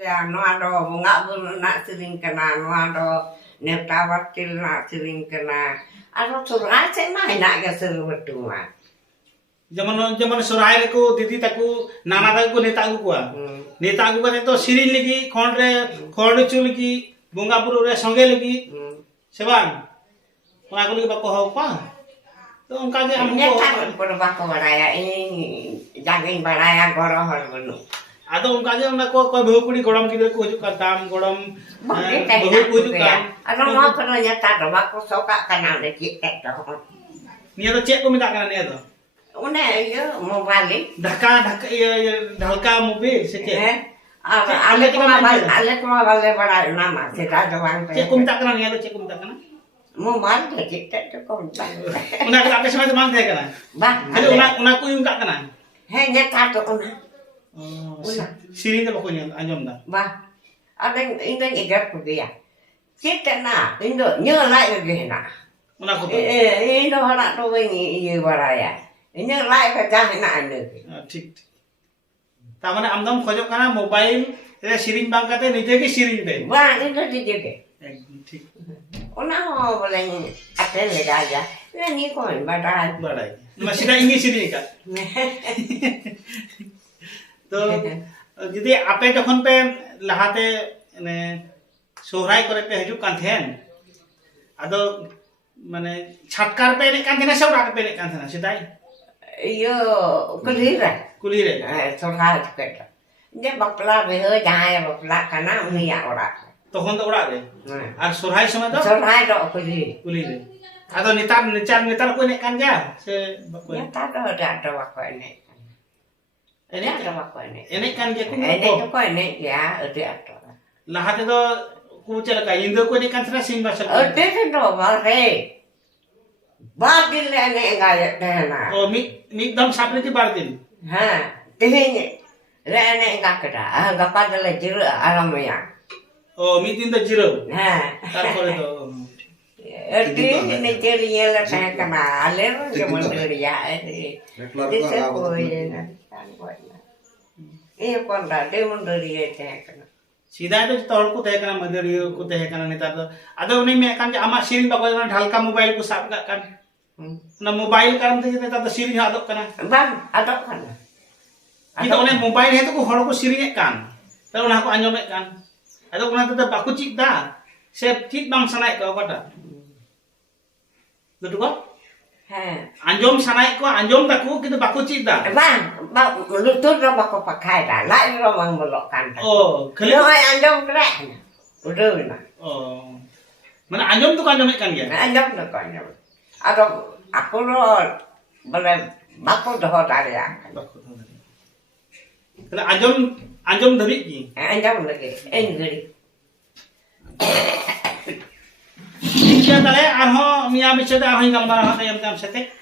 Ya, nua do bunga bulu nak sering kena, nua do neta wakil nak sering kena. Aro surai saya mah nak ke seru betul mah. Zaman zaman sorai ko didi taku nana taku neta agu kuah. Neta agu kan itu sirin lagi, khonre chul lagi, bunga buru re songe lagi, sebang. Ona ko lagi bako hau pa. To unka ge amu ko. Neta ko bako baraya ini jaging baraya goro hor bulu. Ado unka ge ona ko bahu kuri goram kide ko hijuk kan tam goram bahu ko hijuk kan. Ado mau ko nyata do bako soka kana de kit do. Nia to cek ko minta kana nia to. Una yo mobile. Dhaka ढलका mobil secek. Ale ko mobile bara nama seta doang pe. Cek ko minta kana nia to cek ko minta kana. Mobile de kit do ko minta. Una ka ape sama to mang the kana. Ba. Halo una ko yung minta kana. He nyata to una. Oh, siri to ko nya anjom da. Ba. Ada indo igar ko dia. Kita na indo nhớ lại cái na. Una ko to. Indo hana to wengi ye baraya. Nhớ lại cái jahe na anu. ठीक तार माने आमदम खोजो kana mobile रे Sirin बांग काते निजे के Sirin पे Ba indo di juga. एकदम ठीक Una ho boleh aten le aja. Ni ko badai. बड़ाई मसीदा इंगे सिरिन का तो जदि आपे जखन पे लहाते ने सोहराय करे पे हजू कान थेन आदो माने छटकार पे ने कान थेना सौरा पे ने कान थेना सिदाई Iyo kulira. कुली रे Solat kita. Dia bapla beho jahaya bapla kana unia ora. तखन तो उड़ा रे और सोहराय समय तो Solat do kuli. कुली रे आदो नितार को ने कान गया से बको Ya ta do ada wako ini. एने Ada wako ini. एने कान के Ini को tu ko ini ya ada ada. लहाते तो को चल का इंदो को ने कान थरा सिंग बासल Ada tu do bare. Batil ini enggak ada. ओ मी दम सापरे की बार दिन Ha, tehnya. Rene enggak keda. Enggak pada lejur alam ya. ओ मी दिन तो जीरो Ha. तार करे तो Erti ini jelinya lah saya kenal, cuma dia ini. Bisa boleh kan boleh. Iya pun ada mundur dia saya kenal. सीधा तो तोड़ को तय करना मदरियो को तय करना नेता तो आदो उन्हें मैं कान आमा सिरिन बाको ना ढालका मोबाइल को साफ kan ना मोबाइल कारण थे नेता तो सिरिन आदो करना Bang, ada kan? kita उन्हें मोबाइल है तो को हड़ को सिरिन kan तो उन्हें को अंजोम kan आदो उन्हें तो बाको चिक दा से चिक बांग सनाय को कटा betul kok anjom sanai ko anjom taku kita baku cik dah Bang, lutut lo bako pakai dah, lain lo mang belokkan. oh Kalau ay anjom keren, udah na. oh mana anjom tu kan anjom kan ya Anjom na ko anjom. Ado aku lo boleh bako doh dari ya. kalau anjom dari ni Anjom lagi, enggeri. Kita tale arho miya bicara arho ingal marah hata yang tam sete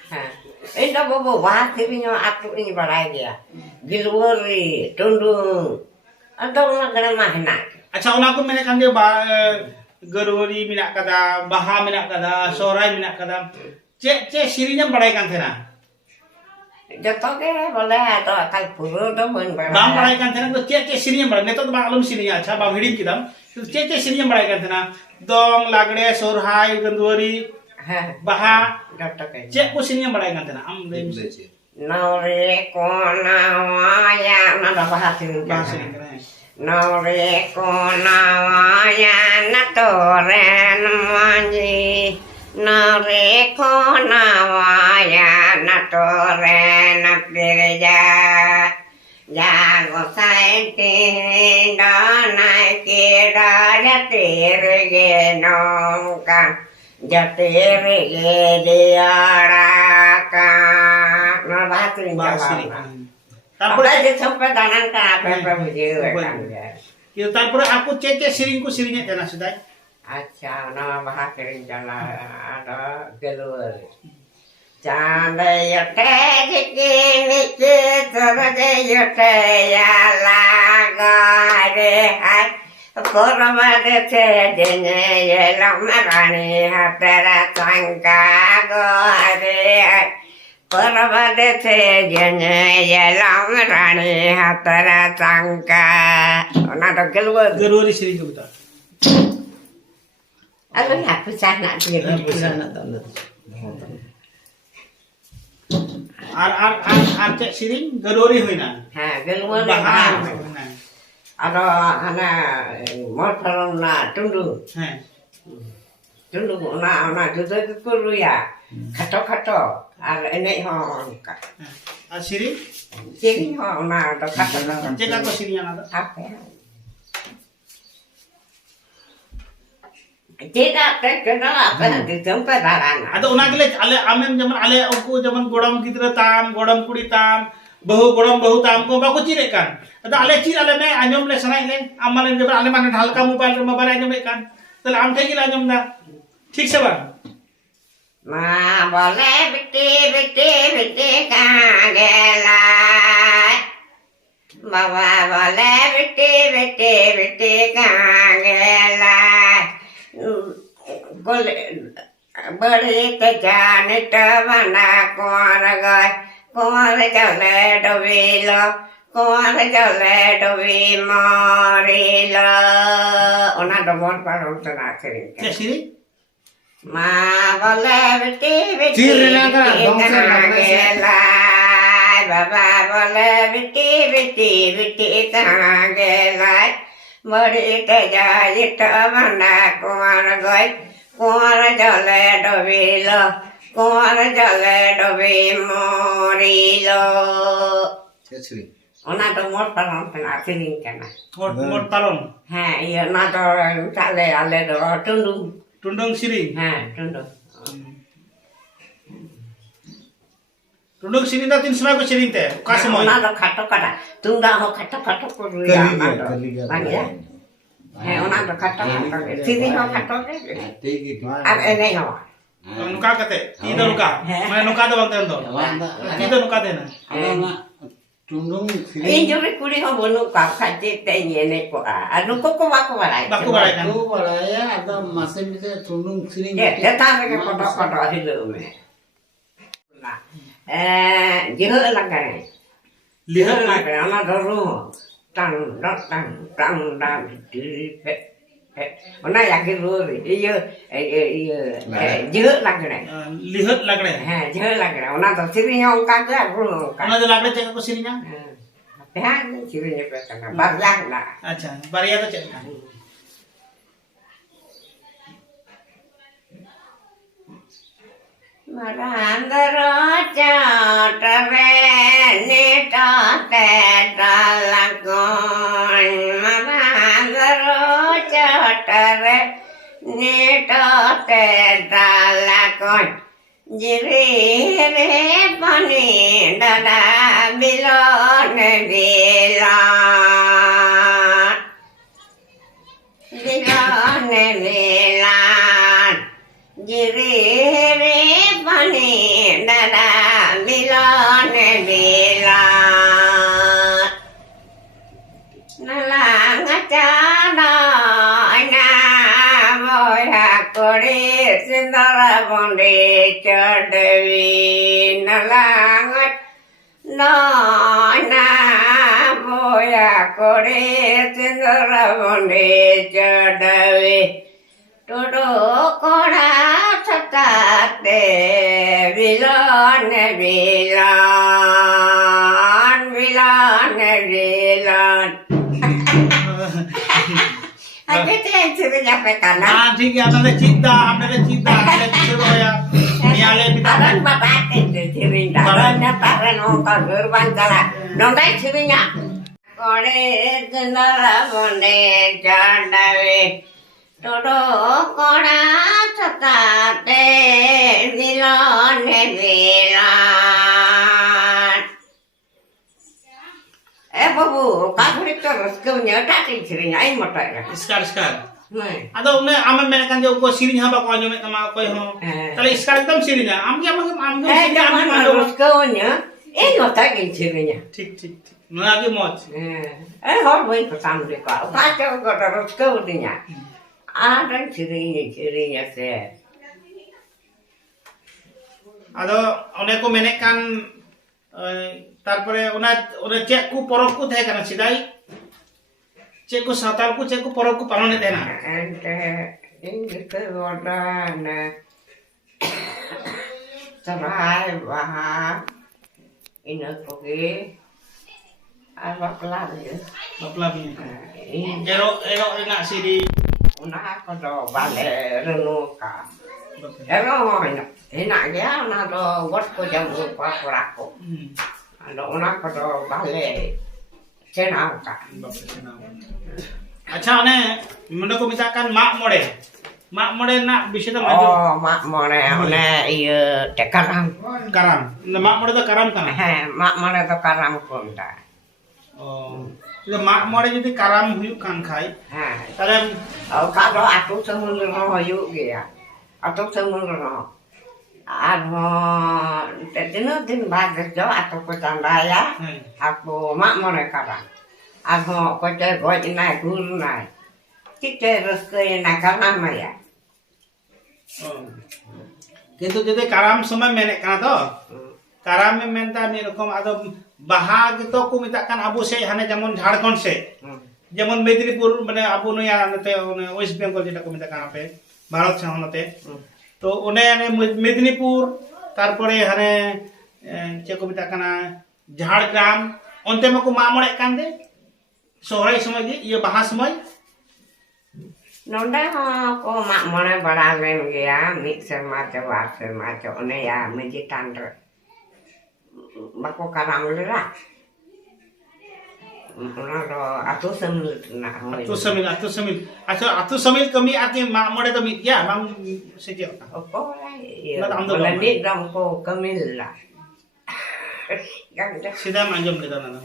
Ini bobo wah tapi nyo aku ini balai dia. Gilwori, tundung. Ada orang kena mahna. अच्छा उनको मैंने कहा dia गरवरी मिना कदा बहा मिना कदा सोराय मिना कदा चे सिरिnya बड़ाई kan थेना Joto ke boleh atau akal puru do mun bang बड़ाई kan थेना तो चे सिरिnya बड़ा ने तो bang alum सिरिnya अच्छा bang हिडिंग किदम तो चे सिरिnya बड़ाई kan थेना dong lagde सोरहाय गंदवरी बहा joto ke. चे को सिरिnya बड़ाई kan थेना am ले Nore konawaya nada bahasa bahasa ini. Inggris Nore konawaya natoren manji. Nore konawaya natoren pirja. Jago sainti donai kira jatir genongkan. Jatir diarakan. Bahasa Inggris. তারপরে Apa aja sampai tangan ke apa begitu kan ya. kita তারপরে aku चे सिरिंग को सिरिnya थेना सुदाय Acha nama bahasa Inggris ada gelur. Canda ya teh kini kita ya teh ya lagare hai. Kormade teh jenye ya lamarani hapera tangka gore. परवद से जन यलाम रानी हतरा चंका ना तो गलवा गरुरी श्री को बता अरे ना पूछा ना ये पुराना तो आर चे श्री गरुरी हुई ना हाँ गलवा ने अरे अना मोटरों ना टुंडू हैं टुंडू ना जुदा कुरु या खटो खटो अरे नहीं हो का आ Shri Jadi ho na do kata na cek aku sini yang ada apa ya? Tidak terkenal apa di tempat darana. ada unak le ale amem zaman ale aku zaman godam gidra tam godam kudi tam bahu tam ko baku cire kan ada ale cire ale me anyom le sanai le amale zaman ale mana ढालका mobile anyom le kan tale am thegi le anyom da ठीक से बा Ma boleh beti kagela. Baba boleh beti kagela. Boleh beri terjani termana kuar jale dovilo marilo. Ona domor parum tanah kering. ya sini Ma boleh beti Cirina ka, dong sa kagela. Baba boleh beti kagela. Beri terjadi termana kuar jale dovilo marilo. Ona domor parum tanah kering kana. mot palon Ha, iya na to ale do tundung. tundung sini Ha, tundung. tundung sini da tin semua ko sini te ka semua Ona do khato kada. Tunda ho khato ko ruya na do. Lagi ya. Ha, ona do khato. Sini ho khato ke. Ar nei ho. nuka kate tidak nuka mana nuka da bang tendo tidak nuka dena Ini juri kuri ho bonu ka khati te ne ko a. Anu ko baku barai. baku barai kan Ya, ta ke foto hidu me. Na. Jeho lagare. lihat lagare ana do ru. Tang di pe. Ona ya ke ru ri. Iyo jeho lagare. lihat lagre Ha, jeho lagare. Ona to siri hong ka ga ru ka. ana da lagre cek aku sini nya Ha, siri ne pe kana. Barlang na. acha baria to cek Marandaro chotare nita teta lakon. Marandaro chotare nita teta lakon. Jiri re pani dada bilon bilan. Jiri re pani dada bilon bilan. Nalang acana ina moya kori sindara bondi chadavi. Nalang na moya kori sindara bondi chadavi. Todo kora chatate bilan. Ada yang cerita pekana. ठीक है आपने चिंता सुनो या नियाले पिता Paran bapak itu cerita. Parannya paran ongkar gerbang kala. Nonton cerita. Kore jenara bonde jandawe. Todo kora chatate bilan. Babu, kamu itu harus punya tadi cerita. Ayo motor ya. Scar Nih. ada umne ame menekan jo ko siri nya ba ko anyo me tama ko ho tale scar एकदम siri nya am क्या Jangan harus punya. Ini tadi cerita. ठीक no आगे मौज Hor main pesan mereka. Kacau kau harus punya. Ada cirinya se. ᱟᱫᱚ ᱚᱱᱮ ᱠᱚ ᱢᱮᱱᱮᱫ ᱠᱟᱱ ᱛᱟᱨᱯᱚᱨᱮ ᱚᱱᱟ ᱪᱮᱫ ᱠᱚ ᱯᱚᱨᱚᱵᱽ ᱠᱚ ᱛᱟᱦᱮᱸ ᱠᱟᱱᱟ ᱥᱮᱫᱟᱭ ᱪᱮᱫ ᱠᱚ ᱥᱟᱶᱛᱟᱞ ᱠᱚ ᱪᱮᱫ ᱠᱚ ᱯᱚᱨᱚᱵᱽ ᱠᱚ ᱯᱟᱞᱚᱱᱮᱫ ᱛᱟᱦᱮᱱᱟ ente ini keluar na cerai bahas ini pergi apa pelari ᱵᱟᱯᱞᱟ ᱵᱤᱱ ini ᱮᱨᱚᱜ ᱨᱮᱱᱟᱜ ᱥᱮᱨᱮᱧ una kodo bale renuka ero enak dia na do buat ko jam lupa pelaku ada una kodo bale cenauka ᱟᱪᱪᱷᱟ ᱚᱱᱮ ᱢᱚᱱᱮ ᱠᱚ ᱢᱮᱛᱟᱜ ᱠᱟᱱ ᱢᱟᱜ ᱢᱚᱬᱮ ᱨᱮᱱᱟᱜ ᱵᱤᱥᱚᱭ ᱫᱚ ᱟᱸᱡᱚᱢ oh mak more one iya tekaram ᱠᱟᱨᱟᱢ ᱢᱟᱜ ᱢᱚᱬᱮ ᱫᱚ ᱠᱟᱨᱟᱢ ᱠᱟᱱᱟ mak more do karam konda ᱢᱟᱜ ᱢᱚᱬᱮ ᱡᱩᱫᱤ ᱠᱟᱨᱟᱢ ᱦᱩᱭᱩᱜ ᱠᱟᱱ ᱠᱷᱟᱡ ᱛᱟᱦᱞᱮ kalau aku semula royuk dia atau semula tidak tin bagus jo atau kecandaya aku mak more karam aku kece buat naik guru naik kita rezeki nak karam ya কিন্তু যদি কারাম সময় মেনে কানা তো কারামে মেনতা আমি এরকম আদো বাহা তো কো মেতা কান আবু সেই হানে যেমন ঝাড়খণ্ড সে যেমন মেদিনীপুর মানে আবু নয়া আনতে ওয়েস্ট বেঙ্গল যেটা কো মেতা কান আপে ভারত সাহনতে তো ওনে মেদিনীপুর তারপরে হানে যে কো মেতা কানা ঝাড়গ্রাম অন্তে মকো মা মড়ে কান দে সহরাই সময় কি ইয়ে বাহা সময় nonda ko mak more baralen ya mix serma one ya mejitan bako karam lera ona do atu semil na atu semil acha atu semil kami ati mak mode to mit ya mam se je ko la ni dam ko kamil la sida manjom leda na